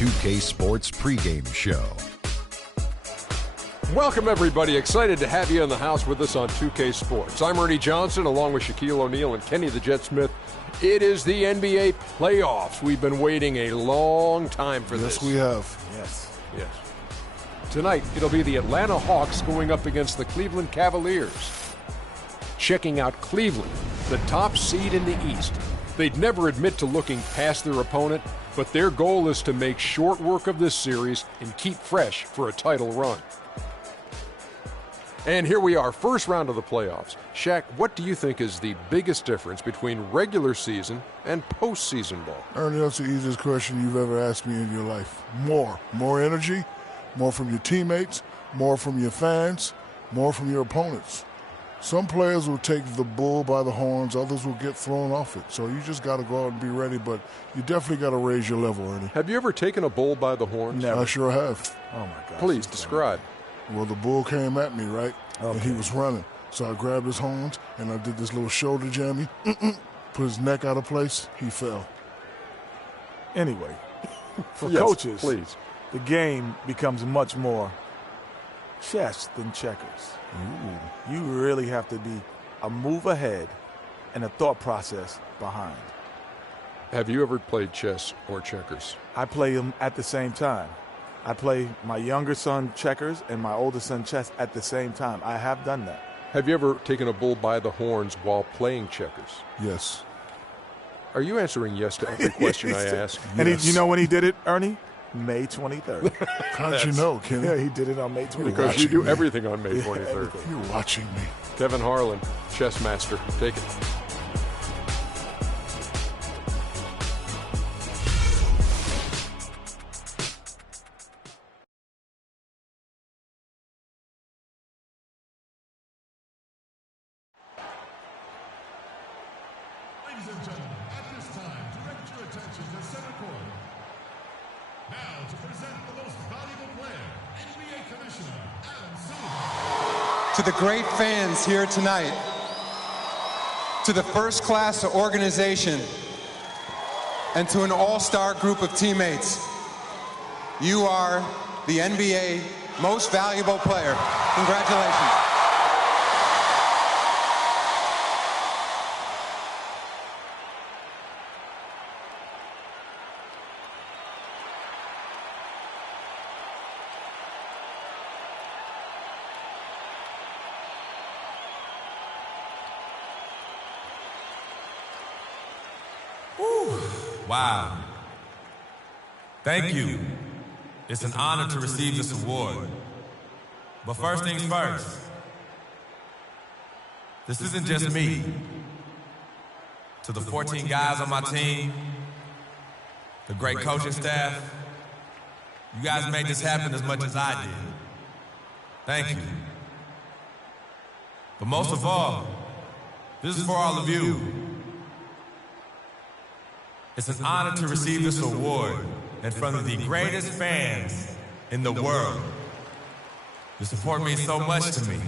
2K Sports pregame show. Welcome, everybody. Excited to have you in the house with us on 2K Sports. I'm Ernie Johnson, along with Shaquille O'Neal and Kenny the Jet Smith. It is the NBA playoffs. We've been waiting a long time for this. Yes, we have. Yes. Tonight, it'll be the Atlanta Hawks going up against the Cleveland Cavaliers. Checking out Cleveland, the top seed in the East. They'd never admit to looking past their opponent, but their goal is to make short work of this series and keep fresh for a title run. And here we are, first round of the playoffs. Shaq, what do you think is the biggest difference between regular season and postseason ball? Ernie, that's the easiest question you've ever asked me in your life. More energy, more from your teammates, more from your fans, more from your opponents. Some players will take the bull by the horns, others will get thrown off it. So you just got to go out and be ready, but you definitely got to raise your level, Ernie. Have you ever taken a bull by the horns? Never. I sure have. Oh, my God. Please, describe. Well, the bull came at me, right? Okay. And he was running. So I grabbed his horns, and I did this little shoulder jammy. Put his neck out of place. He fell. Anyway, for Yes, coaches, please. the game becomes much more chess than checkers. Ooh. You really have to be a move ahead and a thought process behind. Have you ever played chess or checkers? I play them at the same time. I play my younger son checkers and my older son chess at the same time. I have done that. Have you ever taken a bull by the horns while playing checkers? Yes. Are you answering yes to every question I ask? And Yes. you know when he did it, Ernie? May 23rd. How did you know, Kenny? Yeah, he did it on May 23rd. Because you do everything on May 23rd. You're watching me. Kevin Harlan, chess master. Take it. Ladies and gentlemen, at this time, direct your attention to center court. Now to present the most valuable player, NBA Commissioner Adam Silver. To the great fans here tonight, to the first-class organization, and to an all-star group of teammates, you are the NBA most valuable player. Congratulations. Wow. Thank you. It's an honor to receive this award. But first things first, this isn't just me. To the 14 guys on my team, the great coaching staff, you guys made this happen as much as I did. Thank you. But most of all, this is for all of you. It's an honor to receive this award in front of the greatest fans in the world. Your support means so much to me.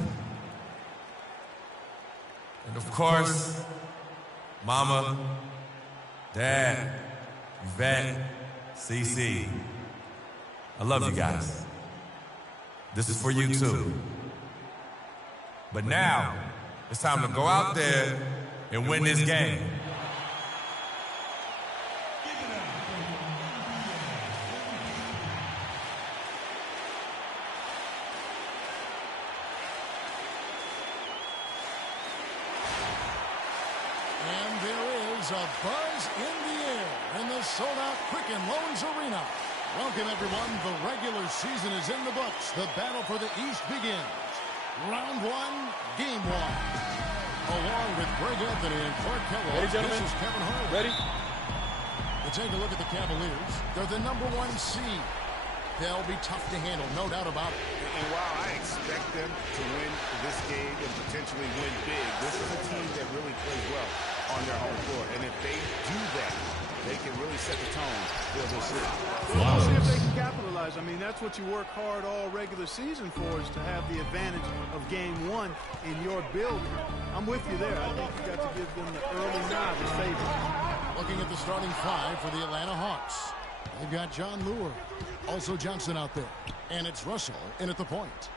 And of course, Mama, Dad, Yvette, CC. I love you guys. This is for you too. But now, it's time to go out there and win this game. A buzz in the air in the sold-out Quicken Loans Arena. Welcome, everyone. The regular season is in the books. The battle for the East begins. Round one, game one. Along with Greg Anthony and Clark Kellogg, Ready, gentlemen? this is Kevin Harlan. Ready? We'll take a look at the Cavaliers. They're the #1 seed. They'll be tough to handle, no doubt about it. And while I expect them to win this game and potentially win big, this is a team that really plays well on their home floor. And if they do that, they can really set the tone for this series. Well, we'll see if they can capitalize. I mean, that's what you work hard all regular season for, is to have the advantage of game one in your building. I'm with you there. I think you got to give them the early nod as favorite. Looking at the starting five for the Atlanta Hawks. They've got John Lure. Also Johnson out there. And it's Russell in at the point.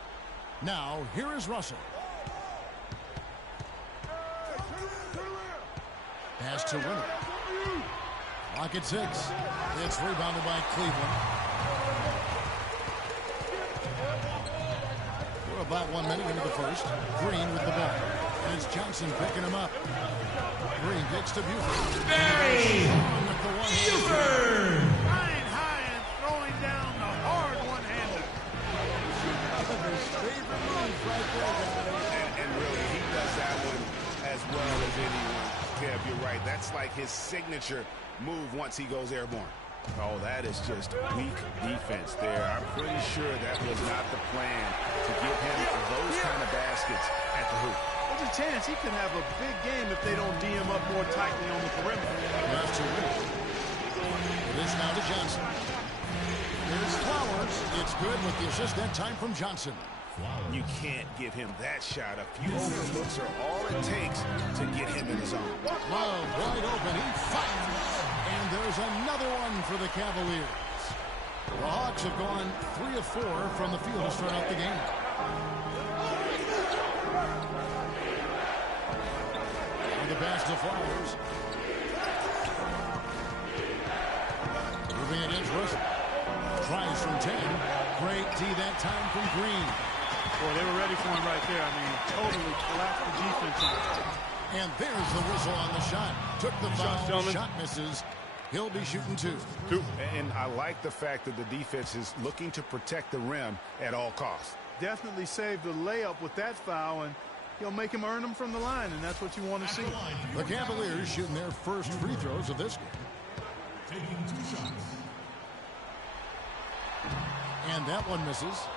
Now, here is Russell. Pass to Winner. Clock at 6. It's rebounded by Cleveland. We're about 1 minute into the first. Green with the ball. And it's Johnson picking him up. Green kicks to Buford. Bang! Buford! Flying high and throwing down the hard one-hander. His favorite move right there. And really, he does that one as well as anyone. Kev, you're right. That's like his signature move once he goes airborne. Oh, that is just weak defense there. I'm pretty sure that was not the plan to give him those kind of baskets at the hoop. There's a chance he could have a big game if they don't D him up more tightly on the perimeter. Pass to Winner. It is now to Johnson. Here's Flowers. It's good with the assist that time from Johnson. You can't give him that shot. A few overlooks are all it takes to get him in the zone. Love wide open. He fires. And there's another one for the Cavaliers. The Hawks have gone 3 of 4 from the field to start out the game. And the pass to Flowers. Moving against Russell. Tries from 10. Great D that time from Green. Boy, they were ready for him right there. I mean, totally collapsed the defense on him. And there's the whistle on the shot. Took the foul. Shot misses. He'll be shooting 2. And I like the fact that the defense is looking to protect the rim at all costs. Definitely saved the layup with that foul, and he'll make him earn them from the line, and that's what you want to see. The Cavaliers shooting their first free throws of this game. Taking 2 shots. And that one misses.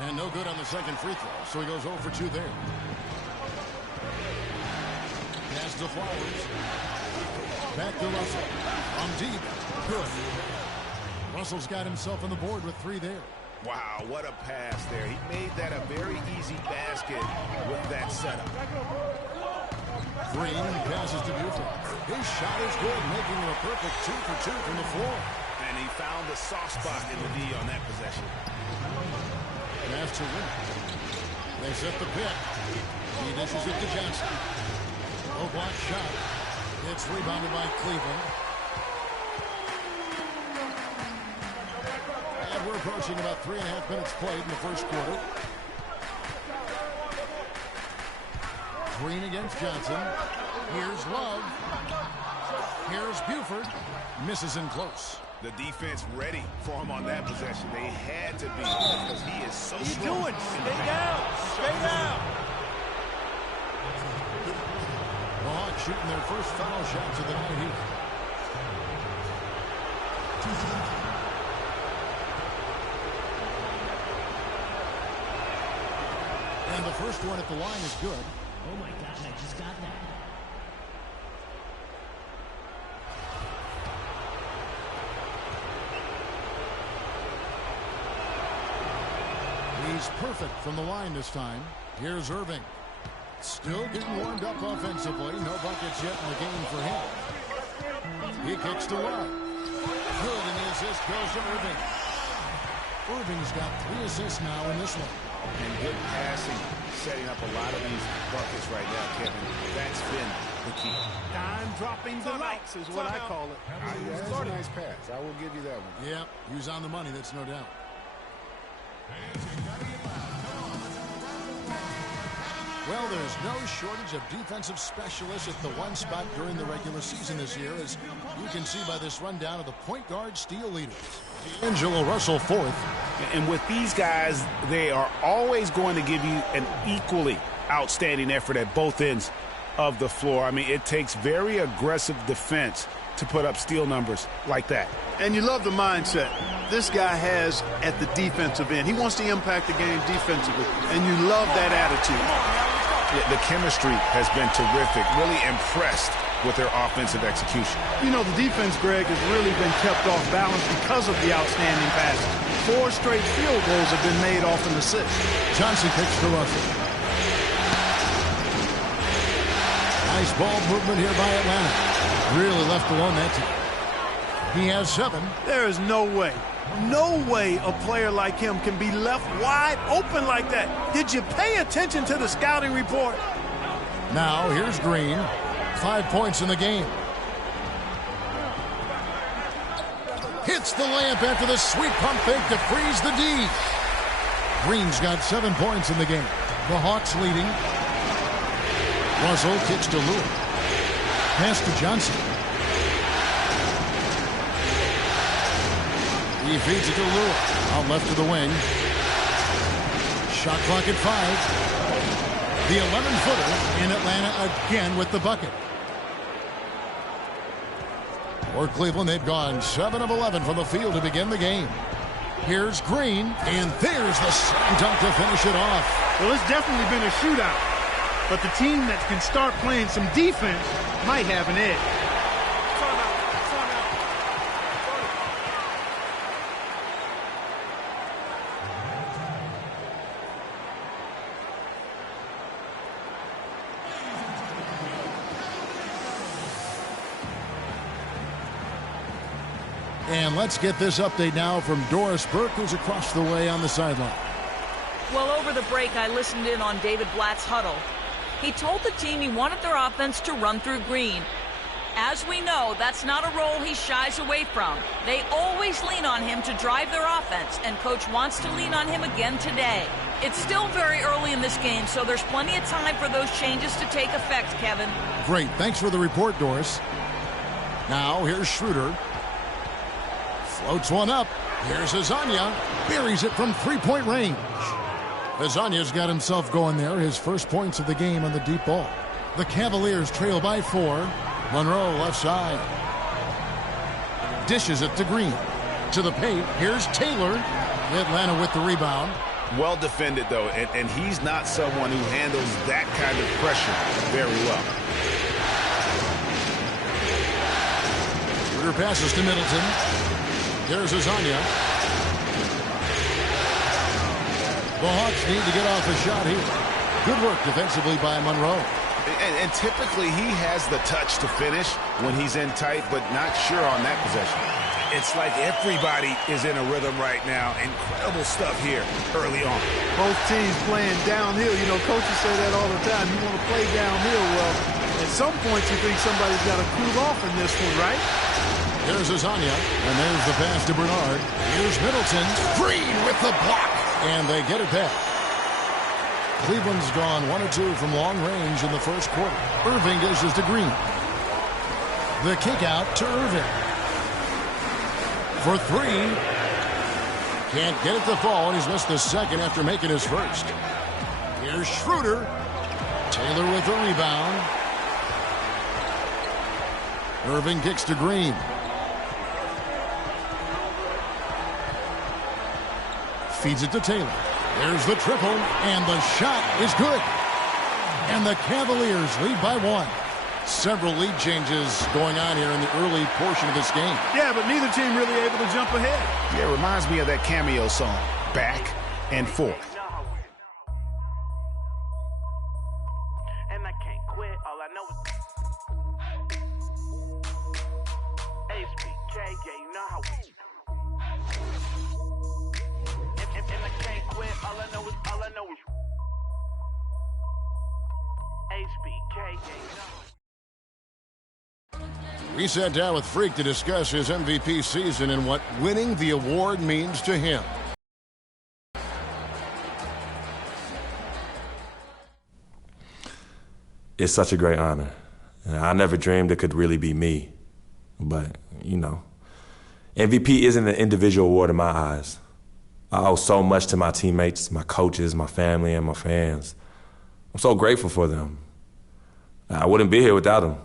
And no good on the second free throw, so he goes 0 for 2 there. Pass to Flowers. Back to Russell. From deep. Good. Russell's got himself on the board with 3 there. Wow, what a pass there. He made that a very easy basket with that setup. Green passes to Buford. His shot is good, making it a perfect 2 for 2 from the floor. And he found the soft spot in the D on that possession. Pass to Winner. They set the pick. He dishes it to Johnson. Low block shot. It's rebounded by Cleveland. And we're approaching about 3.5 minutes played in the first quarter. Green against Johnson. Here's Love. Here's Buford. Misses in close. The defense ready for him on that possession. They had to be because he is so strong. What are you doing? Stay down. Stay down. The Hawks shooting their first foul shots of the night here. And the first one at the line is good. Oh my gosh, I just got that. He's perfect from the line this time. Here's Irving. Still getting warmed up offensively. No buckets yet in the game for him. He kicks to Love. Good, and the assist goes to Irving. Irving's got 3 assists now in this one. And good passing, setting up a lot of these buckets right now, Kevin. That's been the key. Dime-dropping delights is what I call it. That's a nice pass. I will give you that one. Yeah, he was on the money, that's no doubt. Well, there's no shortage of defensive specialists at the one spot during the regular season this year, as you can see by this rundown of the point guard steal leaders. Angelo Russell 4th. And with these guys, they are always going to give you an equally outstanding effort at both ends of the floor. I mean, it takes very aggressive defense to put up steal numbers like that. And you love the mindset this guy has at the defensive end. He wants to impact the game defensively, and you love that attitude. Yeah, the chemistry has been terrific. Really impressed with their offensive execution. You know, the defense, Greg, has really been kept off balance because of the outstanding passes. 4 straight field goals have been made off an assist. Johnson kicks to Russell. Nice ball movement here by Atlanta. Really left alone that time. He has 7. There is no way a player like him can be left wide open like that. Did you pay attention to the scouting report? Now here's Green. 5 points in the game. Hits the layup after the sweet pump fake to freeze the D. Green's got 7 points in the game. The Hawks leading. Russell kicks to Lewis. Pass to Johnson. He feeds it to Lewis. Out left to the wing. Shot clock at 5. The 11-footer in Atlanta again with the bucket. For Cleveland, they've gone 7 of 11 from the field to begin the game. Here's Green, and there's the slam dunk to finish it off. Well, it's definitely been a shootout, but the team that can start playing some defense might have an edge. And let's get this update now from Doris Burke, who's across the way on the sideline. Well, over the break, I listened in on David Blatt's huddle. He told the team he wanted their offense to run through Green. As we know, that's not a role he shies away from. They always lean on him to drive their offense, and Coach wants to lean on him again today. It's still very early in this game, so there's plenty of time for those changes to take effect, Kevin. Great. Thanks for the report, Doris. Now, here's Schroeder. Floats one up. Here's Azania. Buries it from three-point range. Azania's got himself going there. His first points of the game on the deep ball. The Cavaliers trail by 4. Monroe left side. Dishes it to Green. To the paint. Here's Taylor. Atlanta with the rebound. Well defended, though, and he's not someone who handles that kind of pressure very well. Schroeder passes to Middleton. There's Azania. The Hawks need to get off a shot here. Good work defensively by Monroe. And typically he has the touch to finish when he's in tight, but not sure on that possession. It's like everybody is in a rhythm right now. Incredible stuff here early on. Both teams playing downhill. You know, coaches say that all the time. You want to play downhill. Well, at some point you think somebody's got to cool off in this one, right? There's Azania, and there's the pass to Bernard. Here's Middleton. Green with the block, and they get it back. Cleveland's gone 1 of 2 from long range in the first quarter. Irving dishes to Green. The kick out to Irving. For 3. Can't get it to fall, and he's missed the second after making his first. Here's Schroeder. Taylor with the rebound. Irving kicks to Green. Feeds it to Taylor. There's the triple, and the shot is good. And the Cavaliers lead by 1. Several lead changes going on here in the early portion of this game. Yeah, but neither team really able to jump ahead. Yeah, it reminds me of that cameo song, Back and Forth. And I can't quit, all I know is HBK, yeah, you know how we. And I can't quit, all I know is HBK, yeah, you know. We sat down with Freak to discuss his MVP season and what winning the award means to him. It's such a great honor. I never dreamed it could really be me. But, you know, MVP isn't an individual award in my eyes. I owe so much to my teammates, my coaches, my family, and my fans. I'm so grateful for them. I wouldn't be here without them.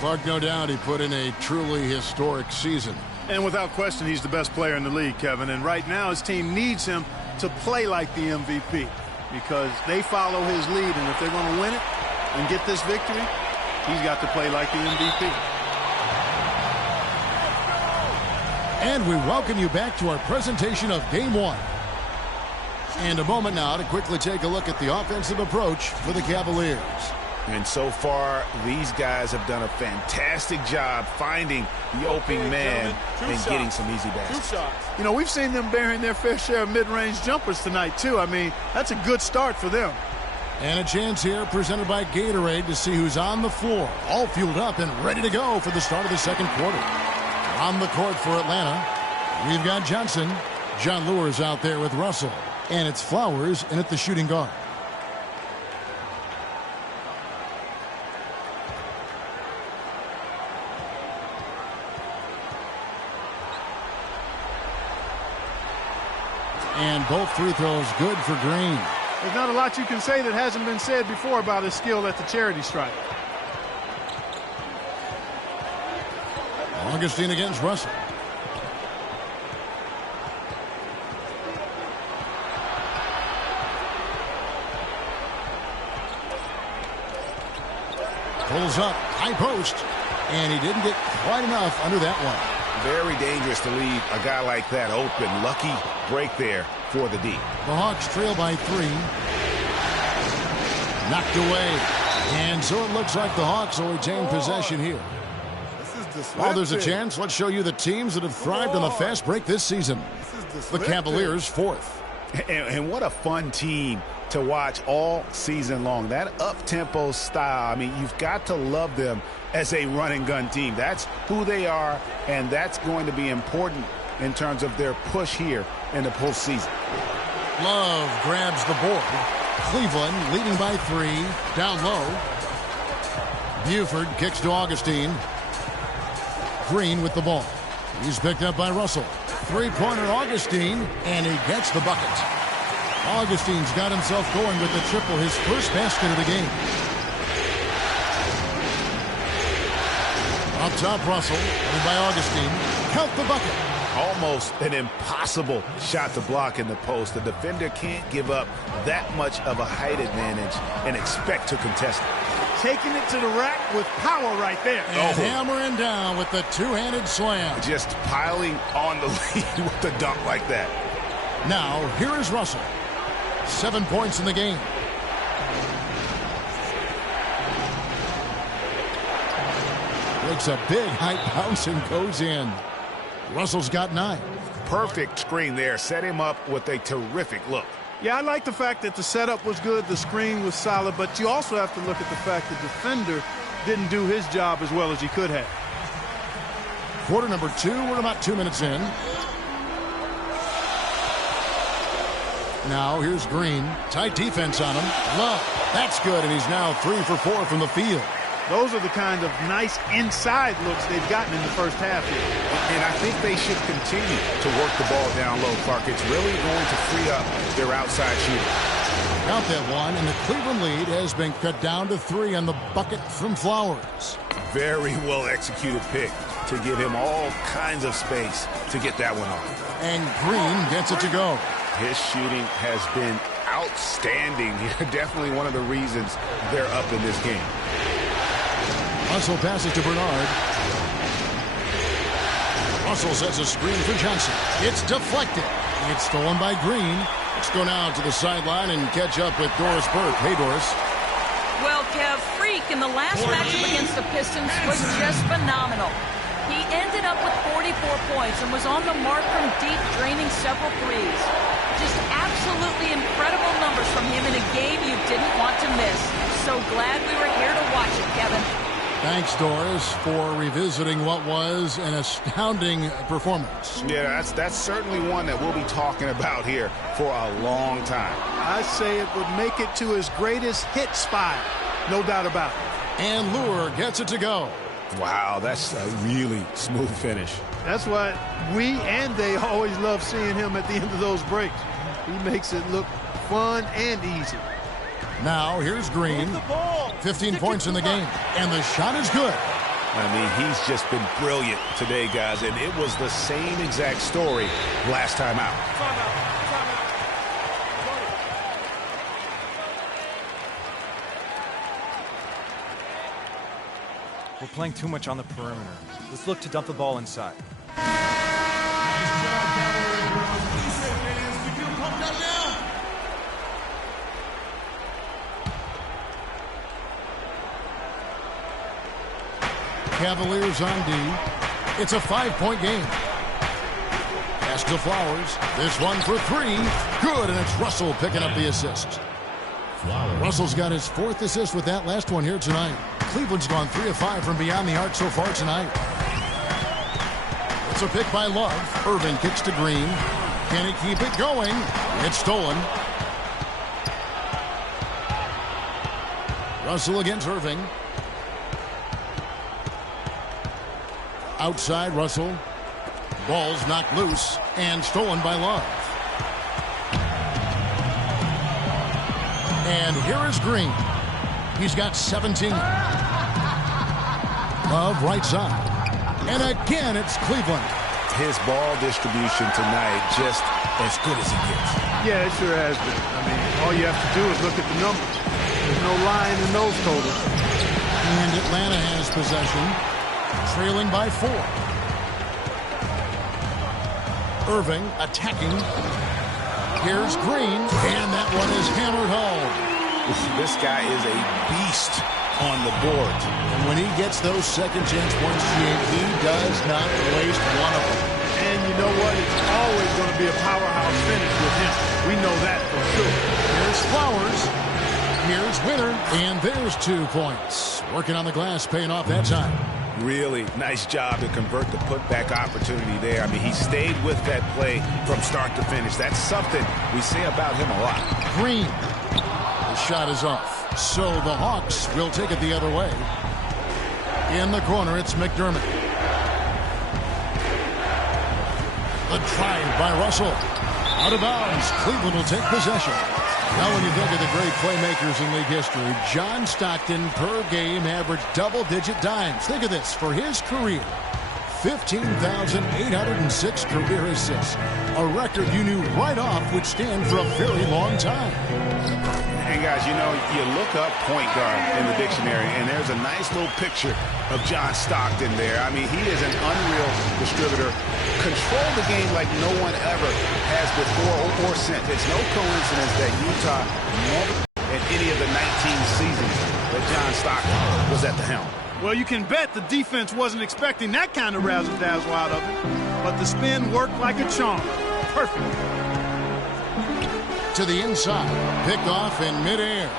Clark, no doubt he put in a truly historic season. And without question, he's the best player in the league, Kevin. And right now his team needs him to play like the MVP because they follow his lead, and if they're going to win it and get this victory, he's got to play like the MVP. And we welcome you back to our presentation of Game 1. And a moment now to quickly take a look at the offensive approach for the Cavaliers. And so far, these guys have done a fantastic job finding the opening man and getting some easy baskets. You know, we've seen them bearing their fair share of mid-range jumpers tonight, too. I mean, that's a good start for them. And a chance here presented by Gatorade to see who's on the floor, all fueled up and ready to go for the start of the second quarter. On the court for Atlanta, we've got Johnson. John Lure's out there with Russell. And it's Flowers in at the shooting guard. And both free throws good for Green. There's not a lot you can say that hasn't been said before about his skill at the charity stripe. Augustine against Russell. Pulls up, high post, and he didn't get quite enough under that one. Very dangerous to leave a guy like that open. Lucky break there for the D. The Hawks trail by 3. Knocked away. And so it looks like the Hawks will retain possession here. While there's a chance, let's show you the teams that have thrived on the fast break this season. The Cavaliers, 4th. And what a fun team to watch all season long. That up-tempo style, I mean, you've got to love them as a run-and-gun team. That's who they are, and that's going to be important in terms of their push here in the postseason. Love grabs the board. Cleveland leading by 3. Down low. Buford kicks to Augustine. Green with the ball. He's picked up by Russell. Three-pointer Augustine, and he gets the bucket. Augustine's got himself going with the triple, his first basket of the game. Up top, Russell, headed by Augustine. Count the bucket. Almost an impossible shot to block in the post. The defender can't give up that much of a height advantage and expect to contest it. Taking it to the rack with power right there. And hammering down with the two-handed slam. Just piling on the lead with the dunk like that. Now, here is Russell. 7 points in the game. Makes a big high bounce and goes in. Russell's got 9. Perfect screen there. Set him up with a terrific look. Yeah, I like the fact that the setup was good, the screen was solid, but you also have to look at the fact the defender didn't do his job as well as he could have. Quarter number 2, we're about 2 minutes in. Now here's Green. Tight defense on him. Love. That's good, and he's now 3 for 4 from the field. Those are the kind of nice inside looks they've gotten in the first half here. And I think they should continue to work the ball down low, Clark. It's really going to free up their outside shooting. Count that one, and the Cleveland lead has been cut down to 3 on the bucket from Flowers. Very well executed pick to give him all kinds of space to get that one off. And Green gets it to go. His shooting has been outstanding. Definitely one of the reasons they're up in this game. Russell passes to Bernard. Russell sets a screen for Johnson. It's deflected. It's stolen by Green. Let's go now to the sideline and catch up with Doris Burke. Hey, Doris. Well, Kev, Freak in the last matchup against the Pistons was just phenomenal. He ended up with 44 points and was on the mark from deep, draining several threes. Just absolutely incredible numbers from him in a game you didn't want to miss. So glad we were here to watch it, Kevin. Thanks, Doris, for revisiting what was an astounding performance. Yeah, that's certainly one that we'll be talking about here for a long time. I say it would make it to his greatest hit spot. No doubt about it. And Lure gets it to go. Wow, that's a really smooth finish. That's why we and they always love seeing him at the end of those breaks. He makes it look fun and easy. Now, here's Green. 15 points in the game, and the shot is good. I mean, he's just been brilliant today, guys, and it was the same exact story last time out. We're playing too much on the perimeter. Let's look to dump the ball inside. Cavaliers on D. It's a 5-point game. Pass to Flowers. This one for three. Good, and it's Russell picking up the assist. Russell's got his 4th assist with that last one here tonight. Cleveland's gone 3 of 5 from beyond the arc so far tonight. It's a pick by Love. Irving kicks to Green. Can he keep it going? It's stolen. Russell against Irving. Outside Russell. Ball's knocked loose and stolen by Love. And here is Green. He's got 17. Love right side. And again, it's Cleveland. His ball distribution tonight just as good as it gets. Yeah, it sure has been. I mean, all you have to do is look at the numbers. There's no lie in the nose totals. And Atlanta has possession, trailing by 4. Irving attacking. Here's Green, and that one is hammered home. This guy is a beast on the board. And when he gets those second chance points, he does not waste one of them. And you know what? It's always going to be a powerhouse finish with him. We know that for sure. Here's Flowers. Here's Winter. And there's 2 points. Working on the glass, paying off that time. Really nice job to convert the putback opportunity there. I mean, he stayed with that play from start to finish. That's something we say about him a lot. Green. The shot is off. So the Hawks will take it the other way. In the corner, it's McDermott. The drive by Russell. Out of bounds. Cleveland will take possession. Now when you think of the great playmakers in league history, John Stockton per game averaged double-digit dimes. Think of this. For his career, 15,806 career assists. A record you knew right off would stand for a very long time. And guys, you know, you look up point guard in the dictionary, and there's a nice little picture of John Stockton there. I mean, he is an unreal distributor. Control the game like no one ever has before or since. It's no coincidence that Utah never in any of the 19 seasons that John Stockton was at the helm. Well, you can bet the defense wasn't expecting that kind of razzle-dazzle out of it. But the spin worked like a charm. Perfect. To the inside. Picked off in midair.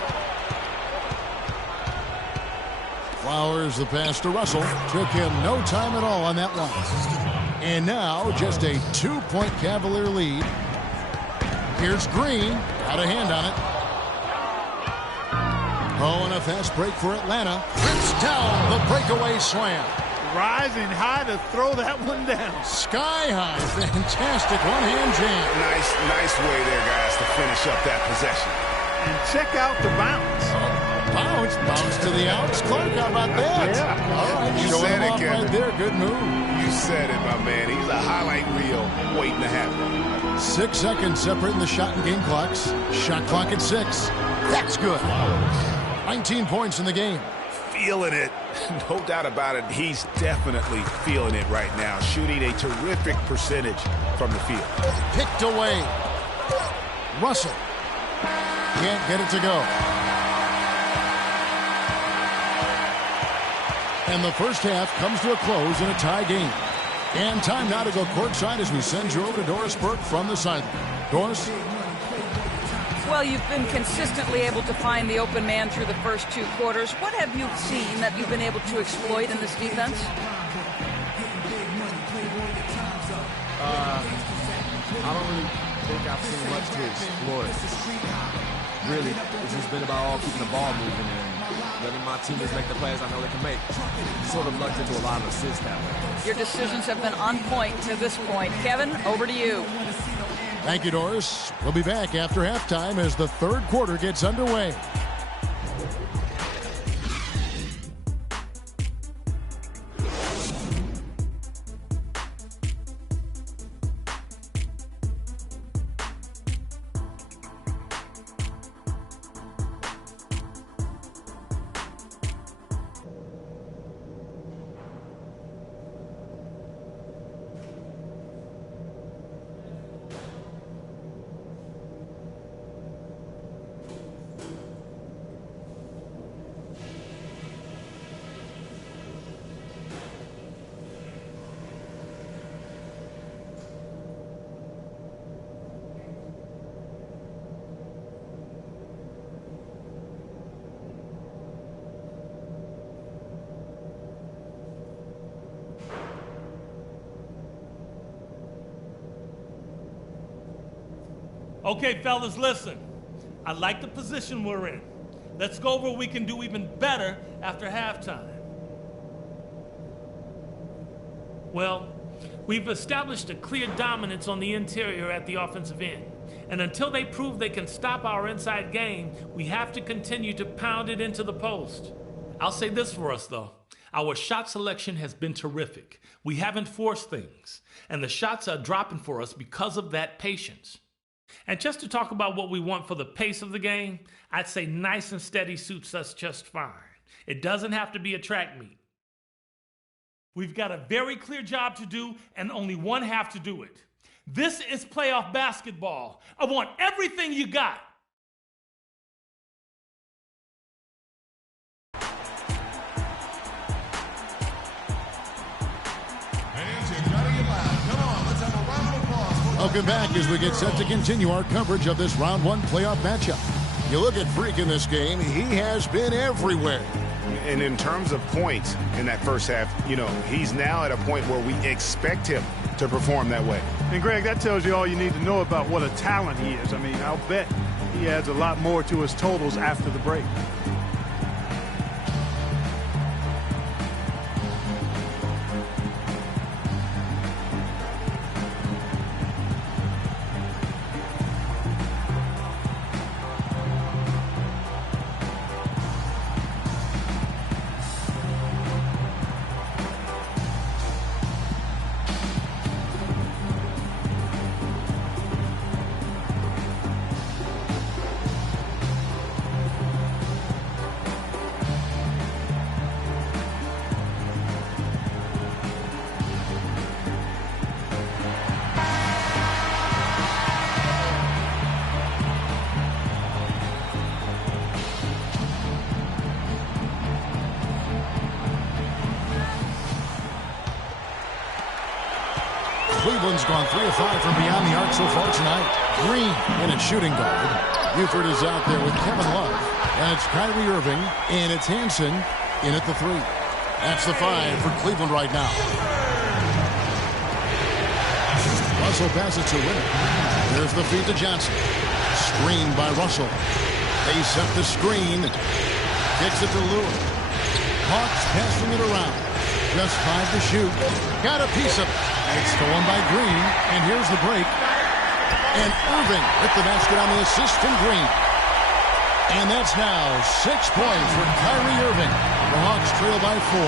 Flowers the pass to Russell. Took him no time at all on that one. And now just a 2-point Cavalier lead. Here's Green. Got a hand on it. Oh, and a fast break for Atlanta. Rips down the breakaway slam. Rising high to throw that one down. Sky high. Fantastic one-hand jam. Nice way there, guys, to finish up that possession. And check out the bounce. Bounce to the outs. Clark, how about that? Yeah. All right, You showing said him it, off Kevin. right there. Good move. You said it, my man. He's a highlight reel waiting to happen. 6 seconds separating the shot and game clocks. Shot clock at 6. That's good. 19 points in the game. Feeling it. No doubt about it. He's definitely feeling it right now. Shooting a terrific percentage from the field. Picked away. Russell. Can't get it to go. And the first half comes to a close in a tie game. And time now to go courtside as we send you over to Doris Burke from the sideline. Doris? Well, you've been consistently able to find the open man through the first 2 quarters. What have you seen that you've been able to exploit in this defense? I don't really think I've seen much to exploit. Really, it's just been about all keeping the ball moving and letting my teammates make the plays I know they can make. Sort of lucked into a lot of assists that way. Your decisions have been on point to this point. Kevin, over to you. Thank you, Doris. We'll be back after halftime as the third quarter gets underway. Okay, fellas, listen. I like the position we're in. Let's go over what we can do even better after halftime. Well, we've established a clear dominance on the interior at the offensive end. And until they prove they can stop our inside game, we have to continue to pound it into the post. I'll say this for us, though. Our shot selection has been terrific. We haven't forced things, and the shots are dropping for us because of that patience. And just to talk about what we want for the pace of the game, I'd say nice and steady suits us just fine. It doesn't have to be a track meet. We've got a very clear job to do and only one half to do it. This is playoff basketball. I want everything you got. Welcome back as we get set to continue our coverage of this round one playoff matchup. You look at Freak in this game, he has been everywhere. And in terms of points in that first half, you know, he's now at a point where we expect him to perform that way. And Greg, that tells you all you need to know about what a talent he is. I mean, I'll bet he adds a lot more to his totals after the break. Cleveland's gone 3 of 5 from beyond the arc so far tonight. Green in at shooting guard. Buford is out there with Kevin Love. And it's Kyrie Irving, and it's Hansen in at the 3. That's the 5 for Cleveland right now. Russell passes to Winner. There's the feed to Johnson. Screen by Russell. They set the screen. Kicks it to Lewis. Hawks passing it around. Just 5 to shoot. Got a piece of it. It's stolen by Green, and here's the break. And Irving hit the basket on the assist from Green. And that's now 6 points for Kyrie Irving. The Hawks trail by 4.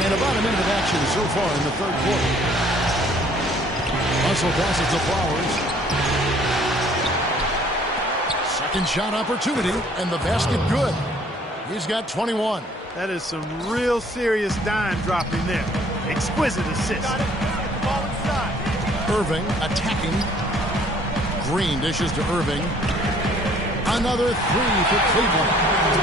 And about a minute of action so far in the third quarter. Russell passes to Flowers. Second shot opportunity, and the basket good. He's got 21. That is some real serious dime dropping there. Exquisite assist. Irving attacking. Green dishes to Irving. Another 3 for Cleveland.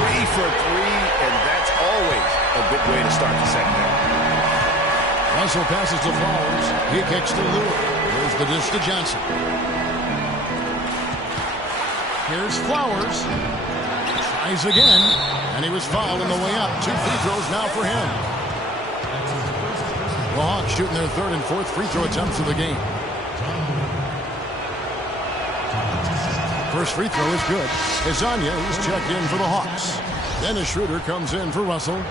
3 for 3, and that's always a good way to start the second half. Russell passes to Flowers. He kicks to Lewis. There's the dish to Johnson. Here's Flowers. Tries again. And he was fouled on the way up. 2 free throws now for him. The Hawks shooting their third and fourth free throw attempts of the game. First free throw is good. Kazanya is checked in for the Hawks. Dennis Schroeder comes in for Russell.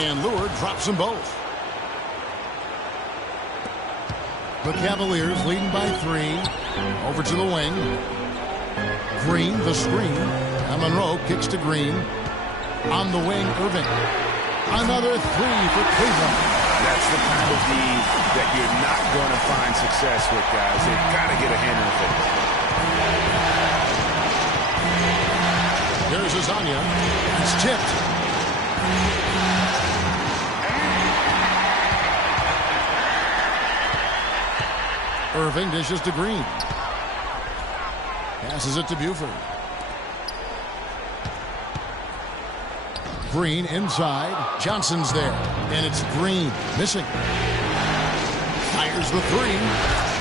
And Lure drops them both. The Cavaliers leading by 3. Over to the wing. Green, the screen. And Monroe kicks to Green. On the wing, Irving. Another 3 for Cleveland. That's the kind of D that you're not going to find success with, guys. They've got to get a hand in the face. Here's Azania. It's tipped. Irving dishes to Green. Passes it to Buford. Green inside. Johnson's there. And it's Green. Missing. Fires the 3.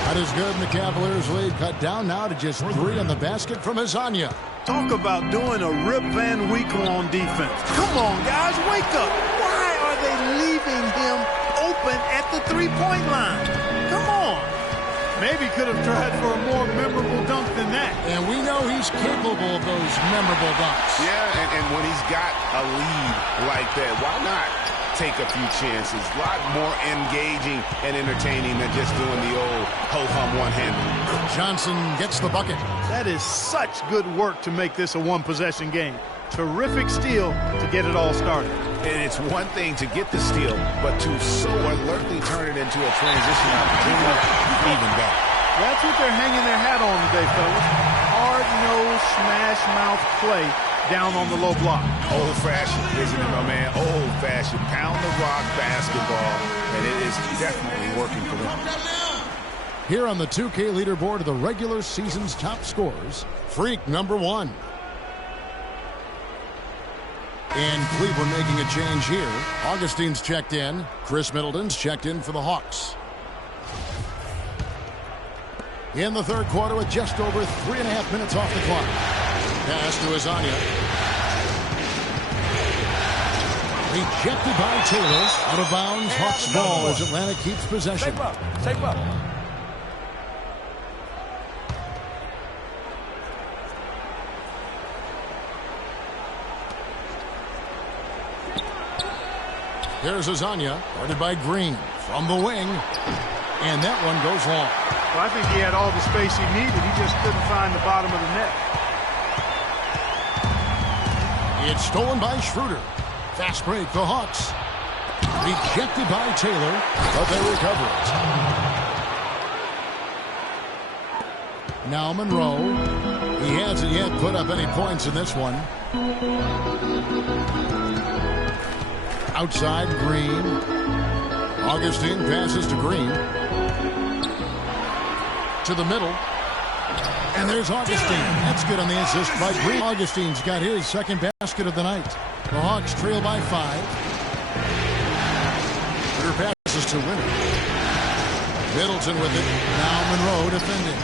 That is good. And the Cavaliers lead cut down now to just 3 on the basket from Azania. Talk about doing a Rip Van Winkle on defense. Come on, guys. Wake up. Why are they leaving him open? open at the three-point line. Come on. Maybe could have tried for a more memorable dunk than that. And we know he's capable of those memorable dunks. Yeah, and when he's got a lead like that, why not take a few chances? A lot more engaging and entertaining than just doing the old ho-hum one-hander. Johnson gets the bucket. That is such good work to make this a one-possession game. Terrific steal to get it all started. And it's one thing to get the steal, but to so alertly turn it into a transition opportunity, even better. That's what they're hanging their hat on today, fellas. Hard-nosed, smash-mouth play down on the low block. Old-fashioned, isn't it, my man? Old-fashioned, pound-the-rock basketball, and it is definitely working for them. Here on the 2K leaderboard of the regular season's top scorers, Freak number 1. And Cleveland making a change here. Augustine's checked in. Chris Middleton's checked in for the Hawks. In the third quarter with just over 3.5 minutes off the clock. Pass to Azania. Rejected by Taylor. Out of bounds. Hawks ball as Atlanta keeps possession. Tape up. Here's Azania, guarded by Green from the wing. And that one goes long. Well, I think he had all the space he needed. He just couldn't find the bottom of the net. It's stolen by Schroeder. Fast break, the Hawks. Rejected by Taylor, but they recover it. Now Monroe. He hasn't yet put up any points in this one. Outside, Green. Augustine passes to Green. To the middle. And there's Augustine. That's good on the assist by Green. Augustine's got his second basket of the night. The Hawks trail by 5. Winner passes to Winner. Middleton with it. Now Monroe defending.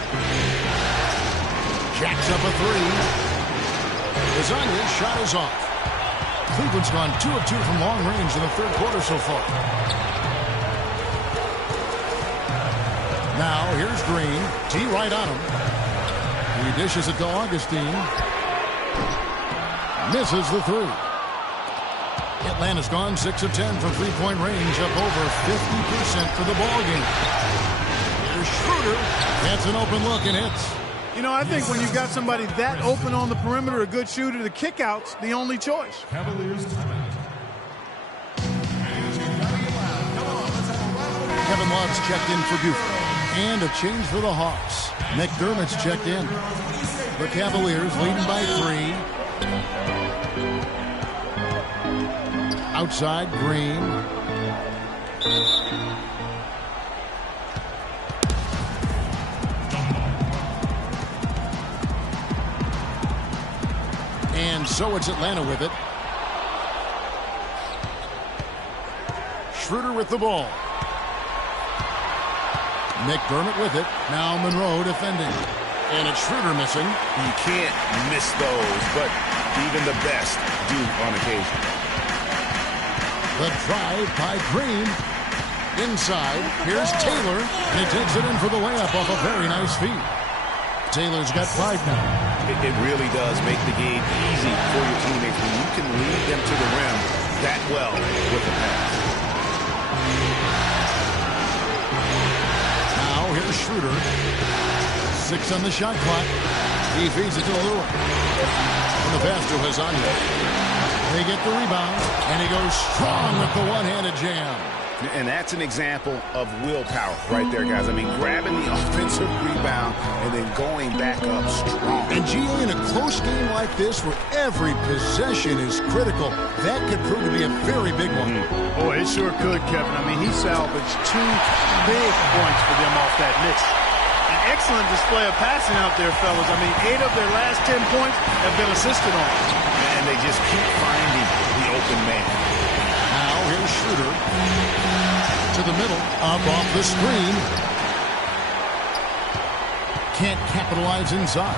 Jacks up a 3. Azania's shot is off. Cleveland's gone 2 of 2 from long range in the third quarter so far. Now here's Green. T right on him. He dishes it to Augustine. Misses the 3. Atlanta's gone 6 of 10 from three-point range, up over 50% for the ball game. Here's Schroeder. Gets an open look and hits. You know, I think when you've got somebody that open on the perimeter, a good shooter, the kickout's the only choice. Cavaliers timeout. Kevin Love's checked in for Buford. And a change for the Hawks. McDermott's checked in. The Cavaliers leading by 3. Outside, Green. And so it's Atlanta with it. Schroeder with the ball. McDermott with it. Now Monroe defending. And it's Schroeder missing. You can't miss those, but even the best do on occasion. The drive by Green. Inside. Here's Taylor. And he takes it in for the layup off a very nice feed. Taylor's got 5 now. It really does make the game easy for your teammates when you can lead them to the rim that well with a pass. Now here's Schroeder. 6 on the shot clock. He feeds it to Lure. And the pass to Azania. They get the rebound, and he goes strong with the one-handed jam. And that's an example of willpower right there, guys. I mean, grabbing the offensive rebound and then going back up strong. And GA, in a close game like this where every possession is critical, that could prove to be a very big one. Boy, it sure could, Kevin. I mean, he salvaged 2 big points for them off that miss. An excellent display of passing out there, fellas. I mean, 8 of their last 10 points have been assisted on. And they just keep finding the open man. Now here's Schroeder. To the middle, up off the screen. Can't capitalize inside.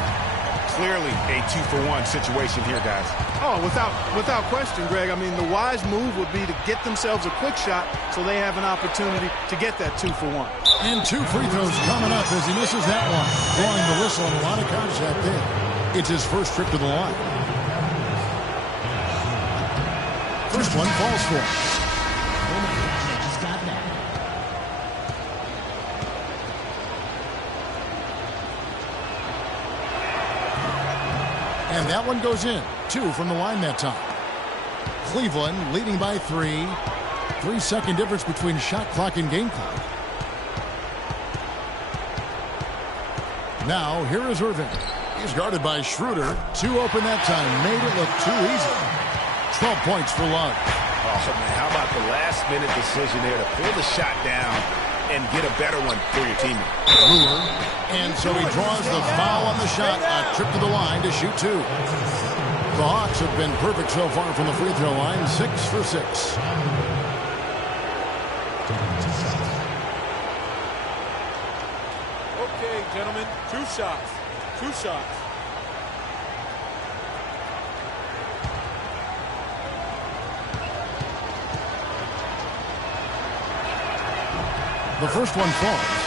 clearly a 2-for-1 situation here, guys. Oh, without question, Greg. I mean, the wise move would be to get themselves a quick shot so they have an opportunity to get that 2-for-1. And 2 free throws coming up as he misses that one. Blowing the whistle and a lot of contact there. It's his first trip to the line. First one falls for him. Oh my gosh, I just got that. And that one goes in. 2 from the line that time. Cleveland leading by 3. 3-second difference between shot clock and game clock. Now, here is Irving. He's guarded by Schroeder. 2 open that time. Made it look too easy. 12 points for Love. Oh, man, how about the last-minute decision there to pull the shot down and get a better one for your teammate? Brewer. And so he draws the foul on the shot. A trip to the line to shoot 2. The Hawks have been perfect so far from the free throw line. 6 for 6. Okay, gentlemen, 2 shots. 2 shots. The first one falls.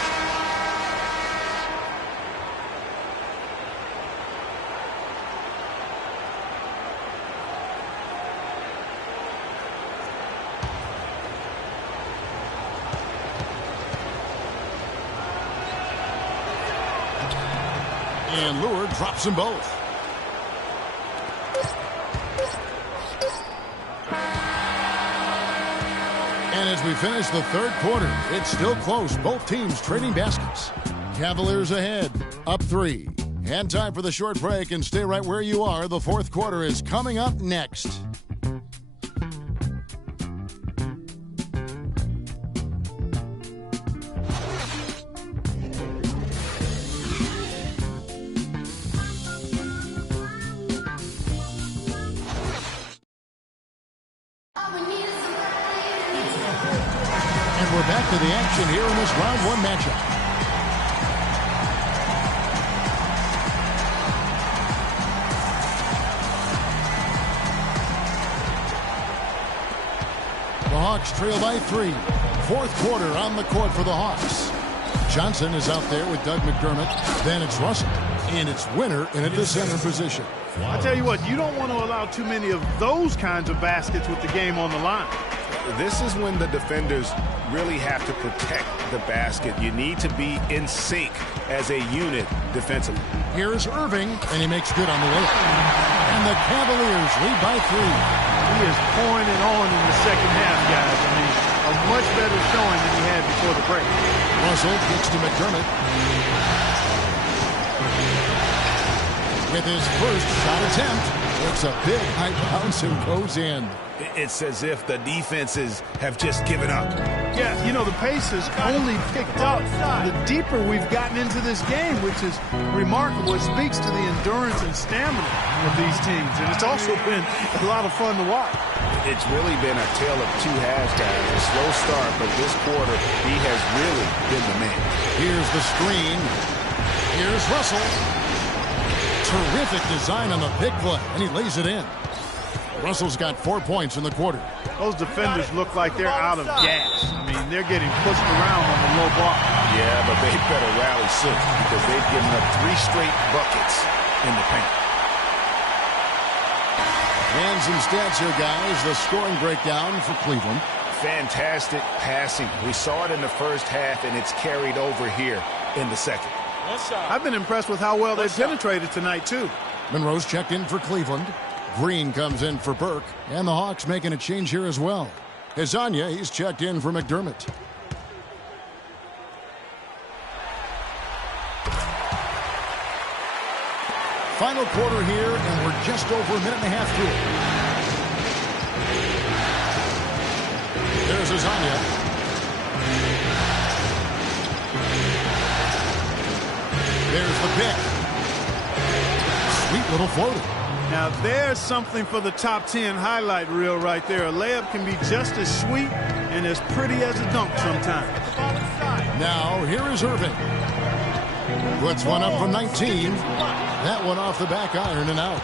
And Lure drops them both. And as we finish the third quarter, it's still close. Both teams trading baskets. Cavaliers ahead, up 3. And time for the short break, and stay right where you are. The fourth quarter is coming up next. And we're back to the action here in this round 1 matchup. The Hawks trail by 3. Fourth quarter on the court for the Hawks. Johnson is out there with Doug McDermott. Then it's Russell. And it's Winter in at the center position. I tell you what, you don't want to allow too many of those kinds of baskets with the game on the line. This is when the defenders really have to protect the basket. You need to be in sync as a unit defensively. Here's Irving, and he makes good on the layup. And the Cavaliers lead by 3. He is pouring it on in the second half, guys. I mean, a much better showing than he had before the break. Russell kicks to McDermott. With his first shot attempt, it's a big high bounce and goes in. It's as if the defenses have just given up. Yeah, you know, the pace has only picked up the deeper we've gotten into this game, which is remarkable. It speaks to the endurance and stamina of these teams, and it's also been a lot of fun to watch. It's really been a tale of 2 halves, guys. A slow start, but this quarter, he has really been the man. Here's the screen. Here's Russell. Terrific design on the big play, and he lays it in. Russell's got 4 points in the quarter. Those defenders look like they're out of gas. I mean, they're getting pushed around on the low block. Yeah, but they better rally soon because they've given up 3 straight buckets in the paint. And some stats here, guys. The scoring breakdown for Cleveland. Fantastic passing. We saw it in the first half, and it's carried over here in the second. I've been impressed with how well they've penetrated tonight, too. Monroe's checked in for Cleveland. Green comes in for Burke. And the Hawks making a change here as well. Hezonja, he's checked in for McDermott. Final quarter here, and we're just over a minute and a half through it. There's Hezonja. There's the pick. Sweet little floater. Now there's something for the top 10 highlight reel right there. A layup can be just as sweet and as pretty as a dunk sometimes. Now here is Irving. Puts one up from 19. That one off the back iron and out.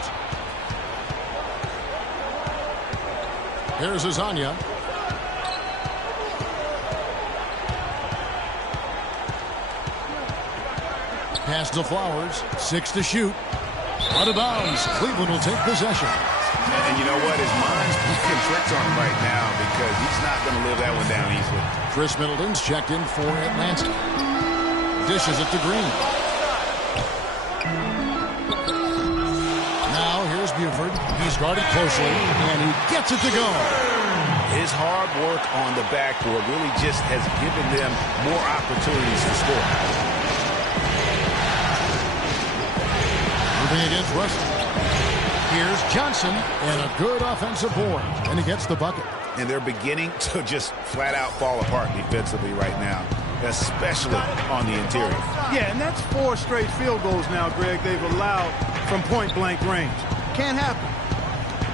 Here's Azania. Pass to Flowers. 6 to shoot. Out of bounds. Cleveland will take possession. And you know what? His mind's playing tricks on him right now because he's not going to live that one down easily. Chris Middleton's checked in for Atlanta. Dishes it to Green. Now here's Buford. He's guarded closely, and he gets it to go. His hard work on the backboard really just has given them more opportunities to score. Moving against Russell. Here's Johnson, and a good offensive board, and he gets the bucket. And they're beginning to just flat out fall apart defensively right now, especially on the interior. Yeah, and that's 4 straight field goals now, Greg, they've allowed from point-blank range. Can't happen.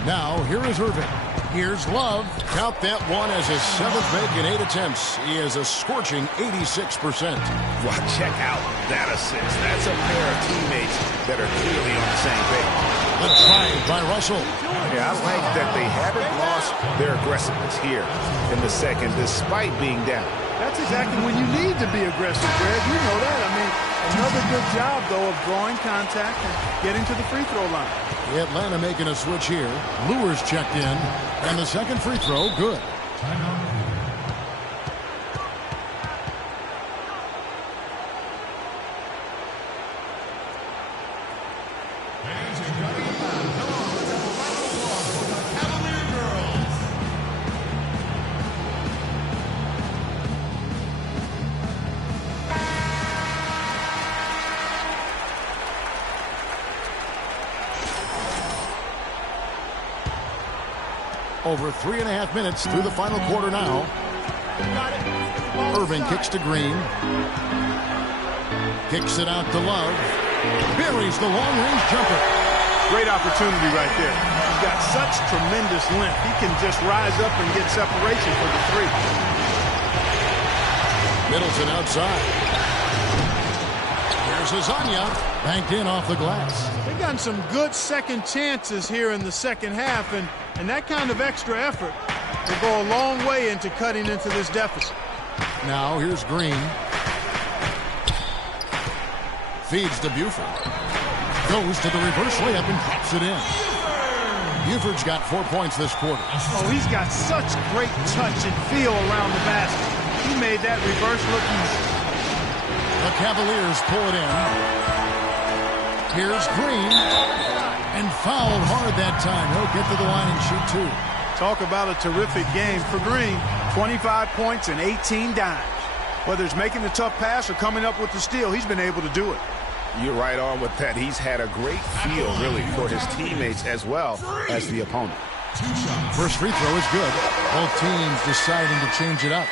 Now, here is Irving. Here's Love. Count that one as his 7th make in 8 attempts. He is a scorching 86%. Well, check out that assist. That's a pair of teammates that are clearly on the same page. The drive by Russell. Yeah, I like that they haven't lost their aggressiveness here in the second, despite being down. That's exactly when you need to be aggressive, Greg. You know that. I mean, another good job, though, of drawing contact and getting to the free throw line. Atlanta making a switch here. Lewis checked in, and the second free throw, good. Over 3.5 minutes through the final quarter now. Irving kicks to Green. Kicks it out to Love. Buries the long-range jumper. Great opportunity right there. He's got such tremendous length. He can just rise up and get separation for the 3. Middleton outside. Here's Azania. Banked in off the glass. They've gotten some good second chances here in the second half, and that kind of extra effort will go a long way into cutting into this deficit. Now here's Green. Feeds to Buford. Goes to the reverse layup and pops it in. Buford's got 4 points this quarter. Oh, he's got such great touch and feel around the basket. He made that reverse look easy. The Cavaliers pull it in. Here's Green. And fouled hard that time. He'll get to the line and shoot 2. Talk about a terrific game for Green. 25 points and 18 dimes. Whether it's making the tough pass or coming up with the steal, he's been able to do it. You're right on with that. He's had a great feel, really, for his teammates as well as the opponent. First free throw is good. Both teams deciding to change it up.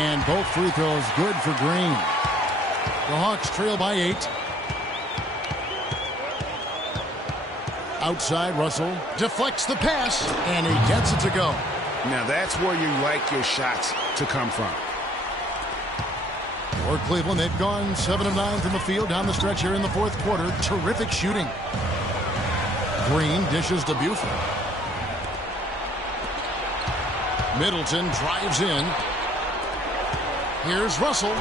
And both free throws good for Green. The Hawks trail by 8. Outside, Russell deflects the pass, and he gets it to go. Now that's where you like your shots to come from. For Cleveland, they've gone 7 of 9 from the field down the stretch here in the fourth quarter. Terrific shooting. Green dishes to Buford. Middleton drives in. Here's Russell.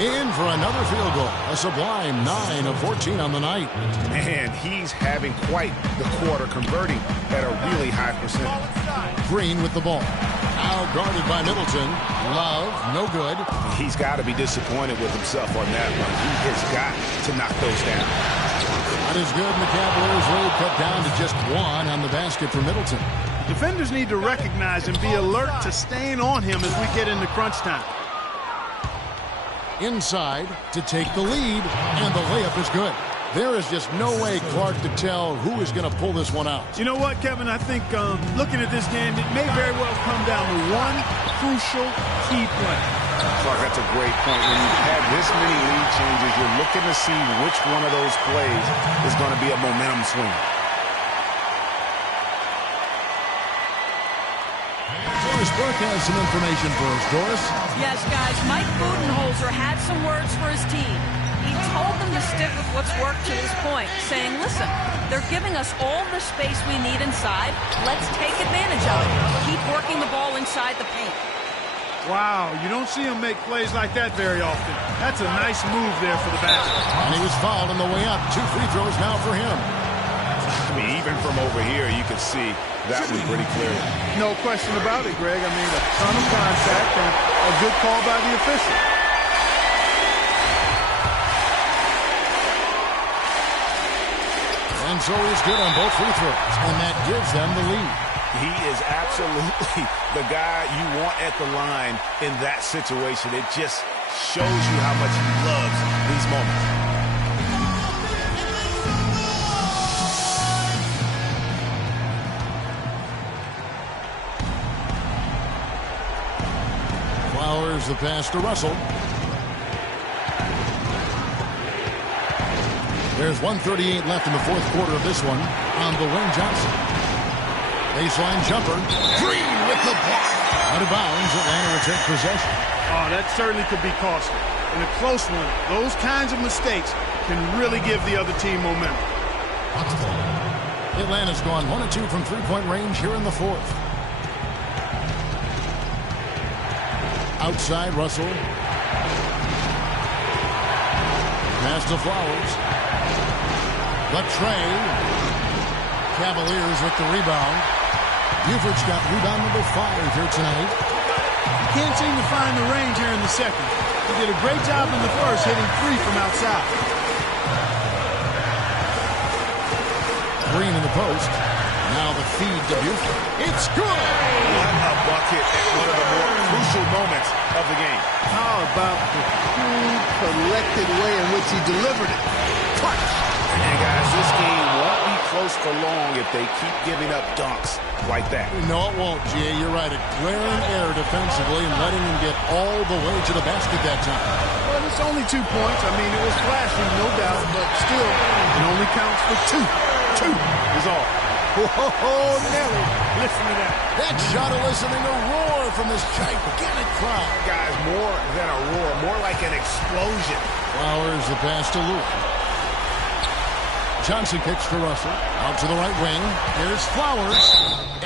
In for another field goal. A sublime 9 of 14 on the night. Man, he's having quite the quarter, converting at a really high percentage. Green with the ball. Now guarded by Middleton. Love, no good. He's got to be disappointed with himself on that one. He has got to knock those down. Not as good, and the Cavaliers lead cut down to just 1 on the basket for Middleton. Defenders need to recognize and be alert to staying on him as we get into crunch time. Inside to take the lead, and the layup is good. There is just no way Clark to tell who is going to pull this one out. You know what, Kevin? I think looking at this game, it may very well come down to one crucial key play. Clark, that's a great point. When you have this many lead changes, you're looking to see which one of those plays is going to be a momentum swing. First Brooke has some information for us, Doris. Yes, guys, Mike Budenholzer had some words for his team. He told them to stick with what's worked to this point, saying, listen, they're giving us all the space we need inside. Let's take advantage of it. Keep working the ball inside the paint. Wow, you don't see him make plays like that very often. That's a nice move there for the basket. And he was fouled on the way up. 2 free throws now for him. I mean, even from over here, you can see that one pretty clearly. No question about it, Greg. I mean, a ton of contact and a good call by the official. And so he's good on both free throws, and that gives them the lead. He is absolutely the guy you want at the line in that situation. It just shows you how much he loves these moments. Flowers the pass to Russell. There's 1:38 left in the fourth quarter of this one on Dwayne Johnson. Baseline jumper. Green with the block. Out of bounds, Atlanta will take possession. Oh, that certainly could be costly. In a close one, those kinds of mistakes can really give the other team momentum. Atlanta's gone 1 of 2 from three-point range here in the fourth. Outside, Russell. Pass to Flowers. The tray. Cavaliers with the rebound. Buford's got rebound number 5 here tonight. He can't seem to find the range here in the second. He did a great job in the first, hitting 3 from outside. Green in the post. Now the feed to Buford. It's good! What a bucket at one of the more crucial moments of the game. How about the cool, collected way in which he delivered it? Clutch! And guys, this game won't be close for long if they keep giving up dunks like that. No, it won't, Jay. You're right. A glaring error defensively and letting him get all the way to the basket that time. Well, it's only 2 points. I mean, it was flashy, no doubt, but still, it only counts for 2. 2 is all. Whoa, Nelly. Listen to that. That shot eliciting a roar from this gigantic crowd. Guys, more than a roar, more like an explosion. Flowers the pass to Luke. Johnson kicks to Russell. Out to the right wing. Here's Flowers.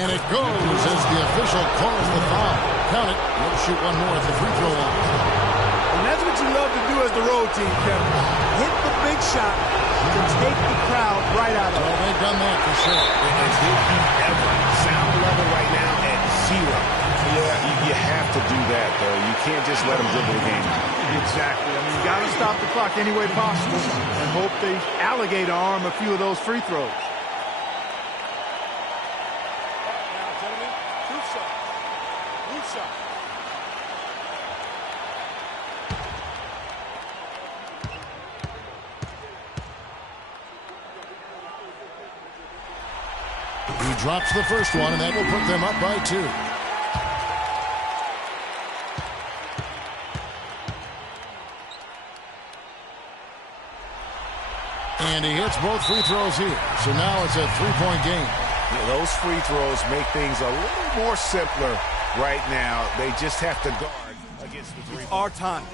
And it goes as the official calls the foul. Count it. We'll shoot one more at the free throw line. And that's what you love to do as the road team, Kevin. Hit the big shot to take the crowd right out of it. Well, they've done that for sure. And did he ever? Sound level right now at 0. Yeah, you have to do that, though. You can't just let him dribble the game. Exactly. I mean, you got to stop the clock any way possible and hope they alligator arm a few of those free throws. Now, gentlemen, proof shot. Proof shot. He drops the first one, and that will put them up by 2. And he hits both free throws here. So now it's a 3-point game. Yeah, those free throws make things a little more simpler right now. They just have to guard against the 3. It's our time.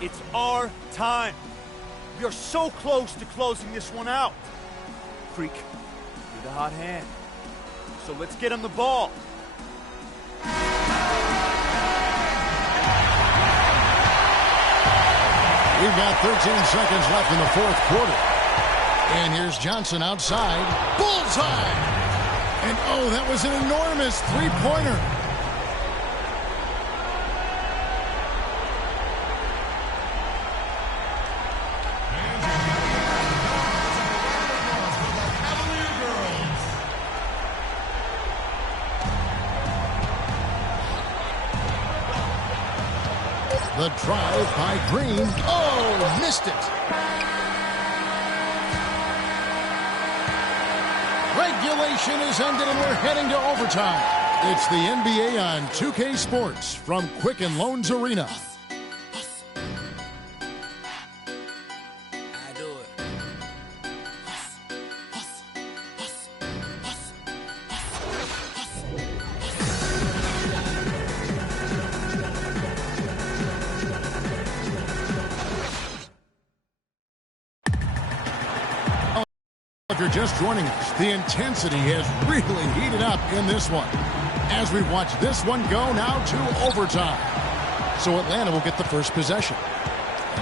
It's our time. We are so close to closing this one out. Creek, you're the hot hand. So let's get him the ball. We've got 13 seconds left in the fourth quarter. And here's Johnson outside. Bullseye! And oh, that was an enormous three-pointer. The drive by Green. Oh, missed it. Regulation is ended and we're heading to overtime. It's the NBA on 2K Sports from Quicken Loans Arena. If you're just joining us, the intensity has really heated up in this one. As we watch this one go now to overtime. So Atlanta will get the first possession.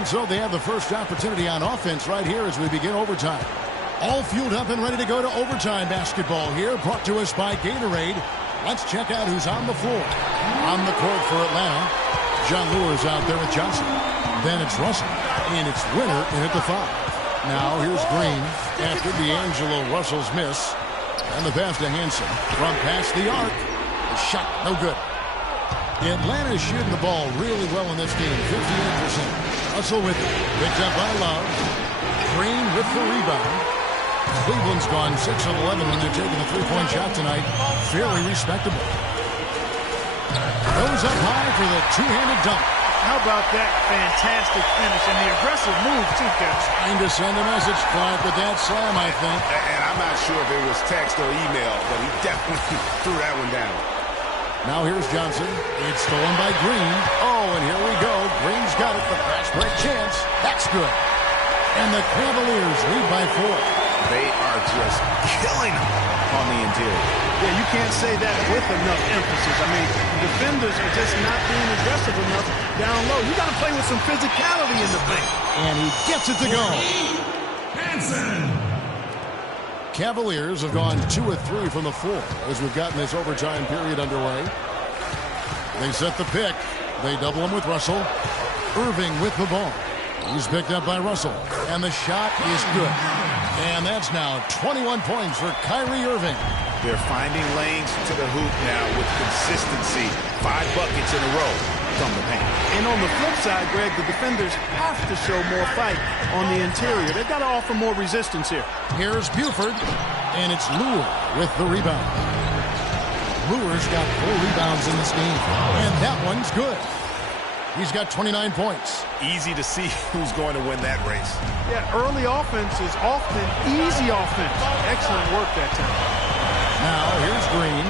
And so they have the first opportunity on offense right here as we begin overtime. All fueled up and ready to go to overtime basketball here, brought to us by Gatorade. Let's check out who's on the floor. On the court for Atlanta, John Lure's out there with Johnson. Then it's Russell, and it's Winter in at the 5. Now here's Green after D'Angelo Russell's miss. And the pass to Hansen from past the arc. The shot, no good. Atlanta is shooting the ball really well in this game, 58%. Russell with it, picked up by Love. Green with the rebound. Cleveland's gone 6 of 11 when they're taking a three-point shot tonight. Fairly respectable. Goes up high for the two-handed dunk. How about that fantastic finish and the aggressive move, too, Coach? Trying to send a message, Clark, with that slam, I think. And I'm not sure if it was text or email, but he definitely threw that one down. Now here's Johnson. It's stolen by Green. Oh, and here we go. Green's got it. The fast break chance. That's good. And the Cavaliers lead by 4. They are just killing them on the interior. Yeah, you can't say that with enough emphasis. I mean, defenders are just not being aggressive enough down low. You got to play with some physicality in the paint. And he gets it to go. Hansen. Cavaliers have gone 2 of 3 from the floor as we've gotten this overtime period underway. They set the pick. They double him with Russell. Irving with the ball. He's picked up by Russell. And the shot is good. And that's now 21 points for Kyrie Irving. They're finding lanes to the hoop now with consistency. 5 buckets in a row from the paint. And on the flip side, Greg, the defenders have to show more fight on the interior. They've got to offer more resistance here. Here's Buford, and it's Lure with the rebound. Lure's got 4 rebounds in this game, and that one's good. He's got 29 points. Easy to see who's going to win that race. Yeah, early offense is often easy offense. Excellent work that time. Now, here's Green.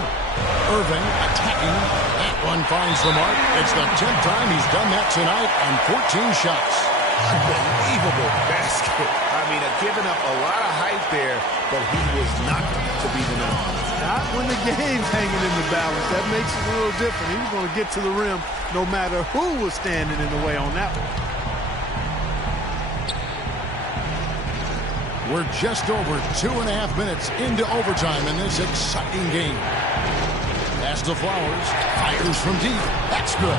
Irving attacking. That one finds the mark. It's the 10th time he's done that tonight on 14 shots. Unbelievable basket. I mean, giving up a lot of height there, but he was not to be denied. Not when the game's hanging in the balance. That makes it a little different. He's going to get to the rim no matter who was standing in the way on that one. We're just over 2.5 minutes into overtime in this exciting game. Pass to Flowers. Fires from deep. That's good.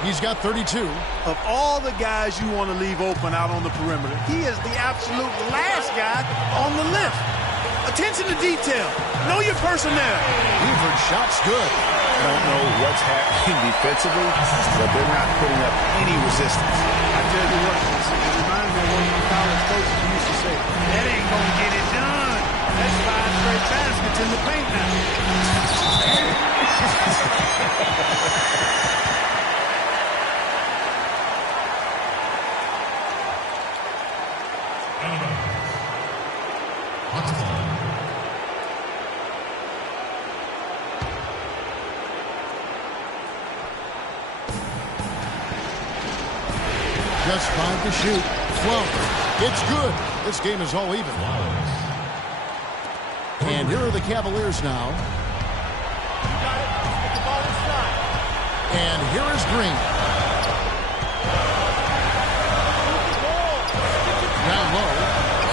He's got 32. Of all the guys you want to leave open out on the perimeter, he is the absolute last guy on the list. Attention to detail. Know your personnel. Buford's shot's good. I don't know what's happening defensively, but they're not putting up any resistance. I tell you what, it reminds me of one of my college coaches who used to say, that ain't going to get it done. That's 5 straight baskets in the paint now. Just 5 to shoot. Flowers. It's good. This game is all even. And here are the Cavaliers now. And here is Green. Down low.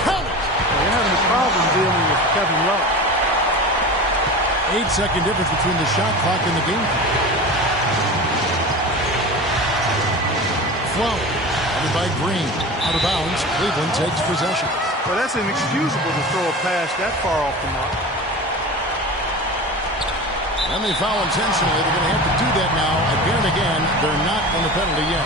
Count it. They're having a problem dealing with Kevin Love. 8-second difference between the shot clock and the game clock. Flowers. By Green. Out of bounds. Cleveland takes possession. Well, that's inexcusable to throw a pass that far off the mark. And they foul intentionally. They're going to have to do that now again and again. They're not on the penalty yet.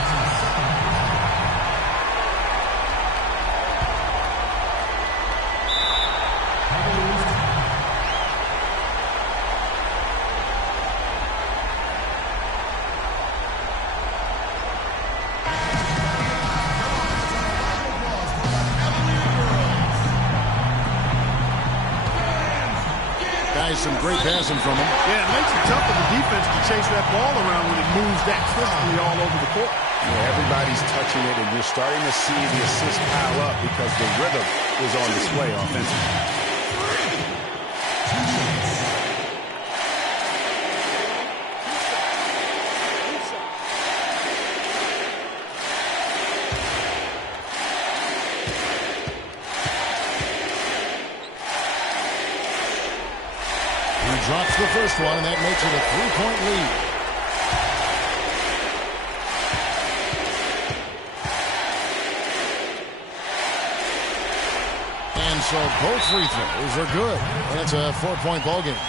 Nice, some great passing from him. Yeah, it makes it tough for the defense to chase that ball around when it moves that swiftly all over the court. Yeah, everybody's touching it, and you're starting to see the assists pile up because the rhythm is on display offensively. Drops the first one, and that makes it a 3-point lead. And so both free throws are good. And it's a 4-point ball game.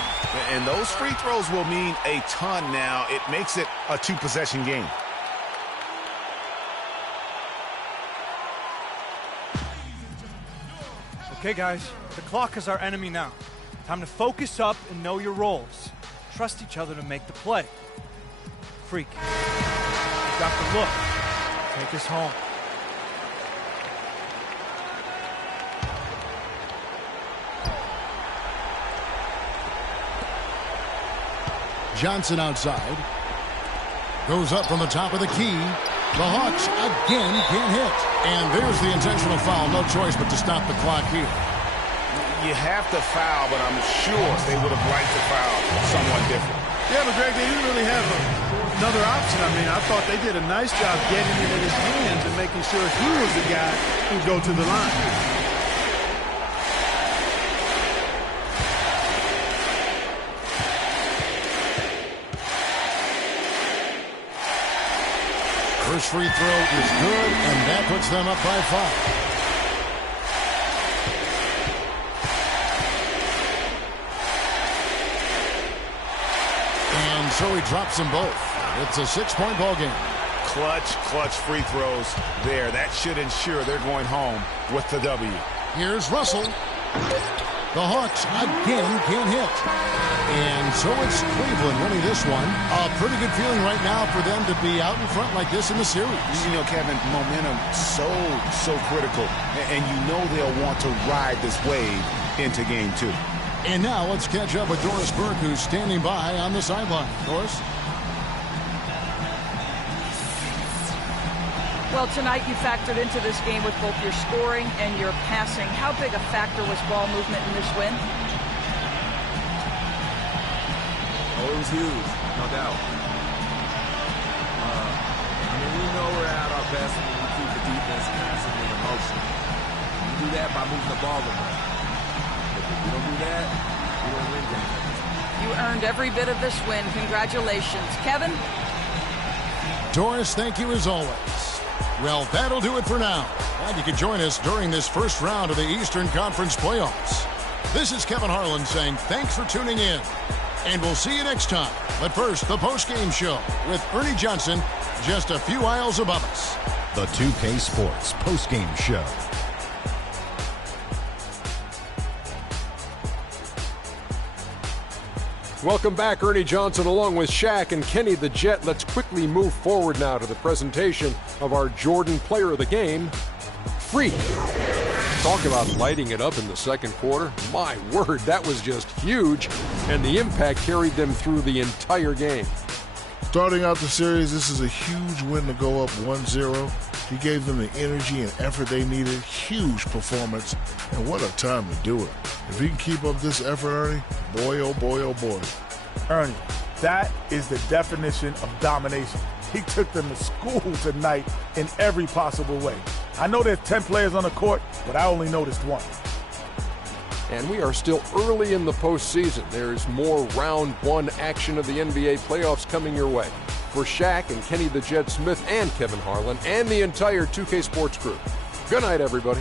And those free throws will mean a ton now. It makes it a 2-possession game. Okay, guys, the clock is our enemy now. Time to focus up and know your roles. Trust each other to make the play. Freak, you got the look. Take us home. Johnson outside. Goes up from the top of the key. The Hawks again can't hit. And there's the intentional foul. No choice but to stop the clock here. You have to foul, but I'm sure they would have liked to foul someone different. Yeah, but Greg, they didn't really have another option. I mean, I thought they did a nice job getting it in his hands and making sure he was the guy who'd go to the line. First free throw is good, and that puts them up by 5. So he drops them both. It's a 6-point ball game. Clutch free throws there. That should ensure they're going home with the W. Here's Russell. The Hawks again can't hit. And so it's Cleveland winning this one. A pretty good feeling right now for them to be out in front like this in the series. You know, Kevin, momentum so critical. And you know they'll want to ride this wave into game 2. And now let's catch up with Doris Burke, who's standing by on the sideline. Doris? Well, tonight you factored into this game with both your scoring and your passing. How big a factor was ball movement in this win? Oh, it was huge, no doubt. I mean, we know we're at our best when we keep the defense constantly in motion. We do that by moving the ball around. If we don't do that, we don't win games. You earned every bit of this win. Congratulations. Kevin? Doris, thank you as always. Well, that'll do it for now. Glad you could join us during this first round of the Eastern Conference playoffs. This is Kevin Harlan saying thanks for tuning in. And we'll see you next time. But first, the post-game show with Ernie Johnson just a few aisles above us. The 2K Sports post-game show. Welcome back, Ernie Johnson, along with Shaq and Kenny the Jet. Let's quickly move forward now to the presentation of our Jordan Player of the Game, Freak. Talk about lighting it up in the second quarter. My word, that was just huge, and the impact carried them through the entire game. Starting out the series, this is a huge win to go up 1-0. He gave them the energy and effort they needed. Huge performance, and what a time to do it. If he can keep up this effort, Ernie, boy, oh boy, oh boy. Ernie, that is the definition of domination. He took them to school tonight in every possible way. I know there's 10 players on the court, but I only noticed one. And we are still early in the postseason. There's more round one action of the NBA playoffs coming your way. For Shaq and Kenny the Jet Smith and Kevin Harlan and the entire 2K Sports crew, good night, everybody.